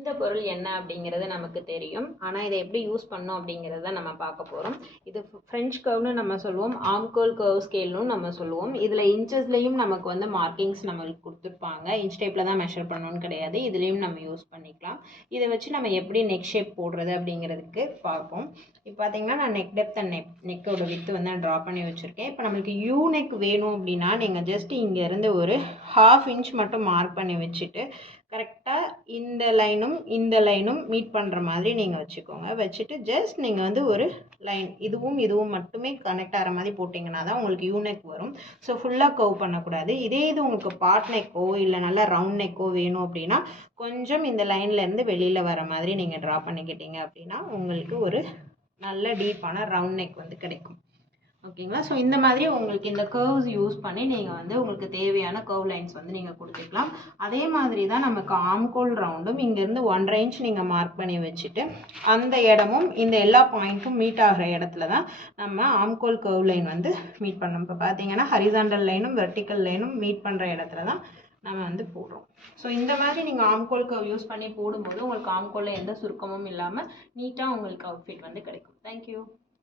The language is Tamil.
இந்த பொருள் என்ன அப்படிங்கிறது நமக்கு தெரியும். ஆனால் இதை எப்படி யூஸ் பண்ணோம் அப்படிங்கிறத நம்ம பார்க்க போகிறோம் இது ஃப்ரெஞ்ச் கர்வ்னு நம்ம சொல்லுவோம். ஆம்கோல் கர்வ் ஸ்கேல்னு நம்ம சொல்லுவோம். இதில் இன்ச்சஸ்லேயும் நமக்கு வந்து மார்க்கிங்ஸ் நம்மளுக்கு கொடுத்துருப்பாங்க. இன்ச் டேப்பில் தான் மெஷர் பண்ணணும்னு கிடையாது. இதுலேயும் நம்ம யூஸ் பண்ணிக்கலாம். இதை வச்சு நம்ம எப்படி நெக் ஷேப் போடுறது அப்படிங்கிறதுக்கு பார்ப்போம். இப்போ பார்த்தீங்கன்னா நான் நெக் டெப்த் அண்ட் நெக் நெக்கோட வித்து வந்து நான் ட்ரா பண்ணி வச்சுருக்கேன். இப்போ நம்மளுக்கு யூ நெக் வேணும் அப்படின்னா நீங்கள் ஜஸ்ட் இங்கேருந்து ஒரு ஹாஃப் இன்ச் மட்டும் மார்க் பண்ணி வச்சுட்டு கரெக்டாக இந்த லைனும் இந்த லைனும் மீட் பண்ணுற மாதிரி நீங்கள் வச்சுக்கோங்க. வச்சுட்டு ஜஸ்ட் நீங்கள் வந்து ஒரு லைன் இதுவும் இதுவும் மட்டுமே கனெக்ட் ஆகிற மாதிரி போட்டிங்கன்னா தான் உங்களுக்கு யூனெக் வரும். ஸோ ஃபுல்லாக கவ் பண்ணக்கூடாது. இதே இது உங்களுக்கு பாட் நெக்கோ இல்லை நல்லா ரவுண்ட் நெக்கோ வேணும் அப்படின்னா கொஞ்சம் இந்த லைன்லேருந்து வெளியில் வர மாதிரி நீங்கள் ட்ரா பண்ணிக்கிட்டீங்க அப்படின்னா உங்களுக்கு ஒரு நல்ல டீப்பான ரவுண்ட் நெக் வந்து கிடைக்கும். ஓகேங்களா? ஸோ இந்த மாதிரி உங்களுக்கு இந்த கர்வ்ஸ் யூஸ் பண்ணி நீங்கள் வந்து உங்களுக்கு தேவையான கர்வ் லைன்ஸ் வந்து நீங்கள் கொடுத்துக்கலாம். அதே மாதிரி தான் நமக்கு ஆம்கோல் ரவுண்டும் இங்கேருந்து ஒன்றரை இன்ச் நீங்கள் மார்க் பண்ணி வச்சுட்டு அந்த இடமும் இந்த எல்லா பாயிண்ட்டும் மீட் ஆகிற இடத்துல தான் நம்ம ஆம்கோல் கர்வ் லைன் வந்து மீட் பண்ணோம் இப்போ பார்த்தீங்கன்னா ஹரிசாண்டல் லைனும் வெர்டிக்கல் லைனும் மீட் பண்ணுற இடத்துல தான் நம்ம வந்து போடுறோம். ஸோ இந்த மாதிரி நீங்கள் ஆம்கோல் கர்வ் யூஸ் பண்ணி போடும்போது உங்களுக்கு ஆம்கோலில் எந்த சுருக்கமும் இல்லாமல் நீட்டாக உங்களுக்கு அவுட்ஃபிட் வந்து கிடைக்கும். தேங்க்யூ